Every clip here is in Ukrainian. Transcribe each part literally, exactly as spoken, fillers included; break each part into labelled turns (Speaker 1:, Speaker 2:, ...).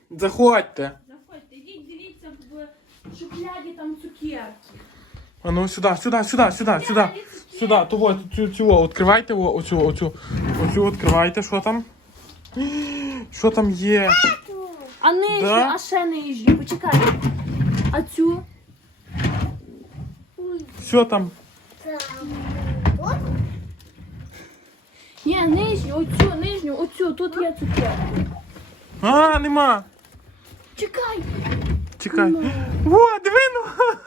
Speaker 1: Заходьте.
Speaker 2: Заходьте, йдіть, дивіться, в шухляді там цукерки.
Speaker 1: А ну сюди, сюди, сюди, сюди, сюди. Сюди, ту вот, цю, цю, відкривайте, о, оцю, оцю. Оцю відкривайте, що там? Що там є?
Speaker 2: А нижню,
Speaker 1: Да?
Speaker 2: а ще нижню, почекай. А цю?
Speaker 1: Що там?
Speaker 2: Ні, нижню, оцю, нижню, оцю, тут є цукерки.
Speaker 1: А, нема.
Speaker 2: Чекай.
Speaker 1: Чекай. О, диви, ну.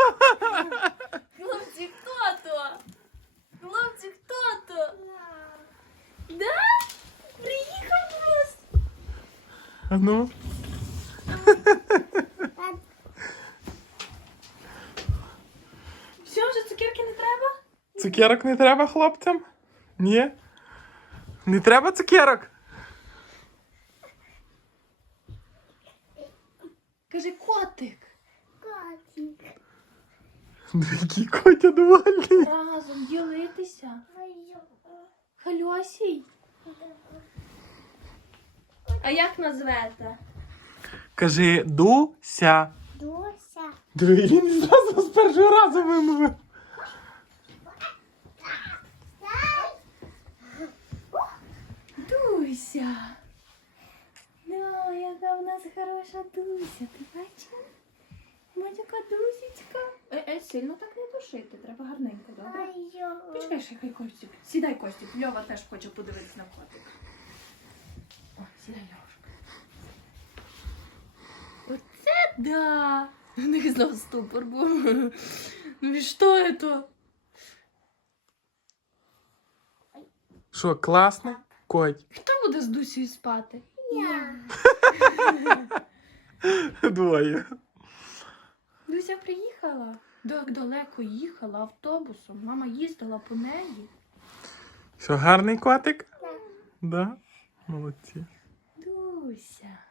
Speaker 2: Хлопці, хто то? Хлопці, хто то? Да? Приїхав до нас.
Speaker 1: А ну.
Speaker 2: Все, вже цукерки не треба?
Speaker 1: Цукерок не треба хлопцям? Ні? Не треба цукерок?
Speaker 2: Кажи, котик.
Speaker 3: Котик.
Speaker 1: Який Котя довольний.
Speaker 2: Разом ділитися. Хальосій. А як назвете?
Speaker 1: Кажи Дуся.
Speaker 3: Дуся.
Speaker 1: Диви, він зразу з першого разу вимовив.
Speaker 2: Дуся. Да, яка в нас хороша Дуся. Ти бачила? Матюка Дусечка. Е, е, сильно так не душити. Треба гарненько, добре? Почекай, ще хай Костік. Сідай, Костік. Льова теж хоче подивитися на котика. О, сідай, Льовушка. Оце да! У них знов ступор був. Ну і що це?
Speaker 1: Що, класно? Коть.
Speaker 2: Хто буде з Дусею спати?
Speaker 3: Я.
Speaker 1: Двоє.
Speaker 2: Дуся приїхала. Так далеко їхала автобусом. Мама їздила по неї.
Speaker 1: Що, гарний котик? Да. Молодці.
Speaker 2: Дуся.